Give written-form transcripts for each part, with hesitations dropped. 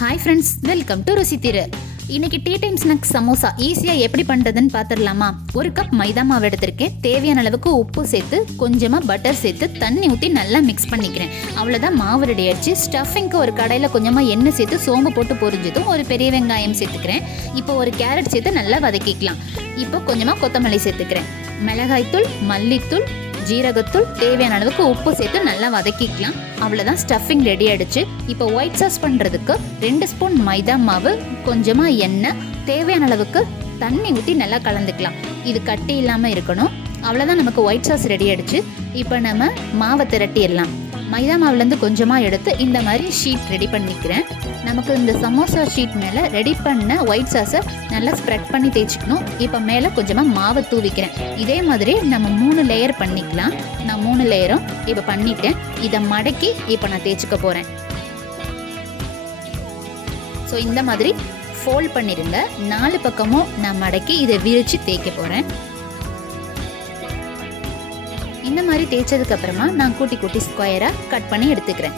Hi friends, welcome to ருசி திரு. இன்னைக்கு tea time snacks samosa ஈஸியாக எப்படி பண்ணுறதுன்னு பார்த்துடலாமா? ஒரு கப் மைதா மாவு எடுத்திருக்கேன். தேவையான அளவுக்கு உப்பு சேர்த்து கொஞ்சமாக பட்டர் சேர்த்து தண்ணி ஊற்றி நல்லா மிக்ஸ் பண்ணிக்கிறேன். அவ்வளோதான், மாவு ரெடி ஆயிடுச்சு. ஸ்டஃபிங்க்கு ஒரு கடையில் கொஞ்சமாக எண்ணெய் சேர்த்து சோம்பு போட்டு பொரிஞ்சதும் ஒரு பெரிய வெங்காயம் சேர்த்துக்கிறேன். இப்போ ஒரு கேரட் சேர்த்து நல்லா வதக்கிக்கலாம். இப்போ கொஞ்சமாக கொத்தமல்லி சேர்த்துக்கிறேன். மிளகாய்த்தூள், மல்லித்தூள், ஜீரகத்தூள், தேவையான அளவுக்கு உப்பு சேர்த்து நல்லா வதக்கிக்கலாம். அவ்வளோதான், ஸ்டஃபிங் ரெடி ஆகிடுச்சு. இப்போ ஒயிட் சாஸ் பண்ணுறதுக்கு 2 ஸ்பூன் மைதா மாவு, கொஞ்சமாக எண்ணெய், தேவையான அளவுக்கு தண்ணி ஊற்றி நல்லா கலந்துக்கலாம். இது கட்டி இல்லாமல் இருக்கணும். அவ்வளோதான், நமக்கு ஒயிட் சாஸ் ரெடி ஆகிடுச்சு. இப்போ நம்ம மாவை திரட்டிடலாம். மைதா மாவுலேருந்து கொஞ்சமாக எடுத்து இந்த மாதிரி ஷீட் ரெடி பண்ணிக்கிறேன். நமக்கு இந்த சமோசா ஷீட் மேலே ரெடி பண்ண ஒயிட் சாஸை நல்லா ஸ்ப்ரெட் பண்ணி தேய்ச்சிக்கணும். இப்போ மேலே கொஞ்சமாக மாவை தூவிக்கிறேன். இதே மாதிரி நம்ம 3 லேயர் பண்ணிக்கலாம். நான் 3 லேயரும் இப்போ பண்ணிட்டேன். இதை மடக்கி இப்போ நான் தேய்ச்சிக்க போகிறேன். ஸோ இந்த மாதிரி ஃபோல்ட் பண்ணிடுங்க. 4 பக்கமும் நான் மடக்கி இதை விரித்து தேய்க்க போகிறேன். இந்த மாதிரி தேய்ச்சதுக்கு அப்புறமா நான் குட்டி குட்டி ஸ்கொயராக கட் பண்ணி எடுத்துக்கிறேன்.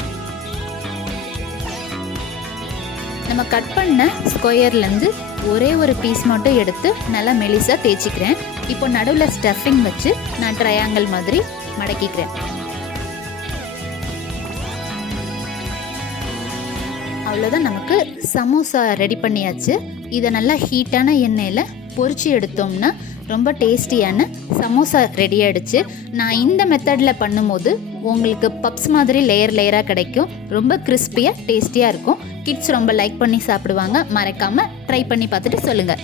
நம்ம கட் பண்ண ஸ்கொயர்லேருந்து ஒரே ஒரு பீஸ் மட்டும் எடுத்து நல்லா மெலிசாக தேய்ச்சிக்கிறேன். இப்போ நடுவில் ஸ்டஃபிங் வச்சு நான் ட்ரையாங்கிள் மாதிரி மடக்கிக்கிறேன். அவ்வளோதான், நமக்கு சமோசா ரெடி பண்ணியாச்சு. இதை நல்லா ஹீட்டான எண்ணெயில் பொரிச்சு எடுத்தோம்னா ரொம்ப டேஸ்டியான சமோசா ரெடி ஆகிடுச்சு. நான் இந்த மெத்தடில் பண்ணும்போது உங்களுக்கு பப்ஸ் மாதிரி லேயர் லேயராக கிடைக்கும். ரொம்ப கிறிஸ்பியாக டேஸ்டியாக இருக்கும். கிட்ஸ் ரொம்ப லைக் பண்ணி சாப்பிடுவாங்க. மறக்காமல் ட்ரை பண்ணி பார்த்துட்டு சொல்லுங்கள்.